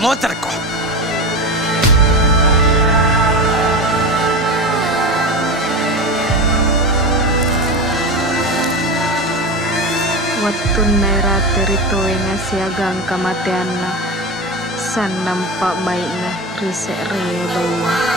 motorku. Wattun naira terito ngasiagang kamateanna san nampak baiknya risek rea bayi.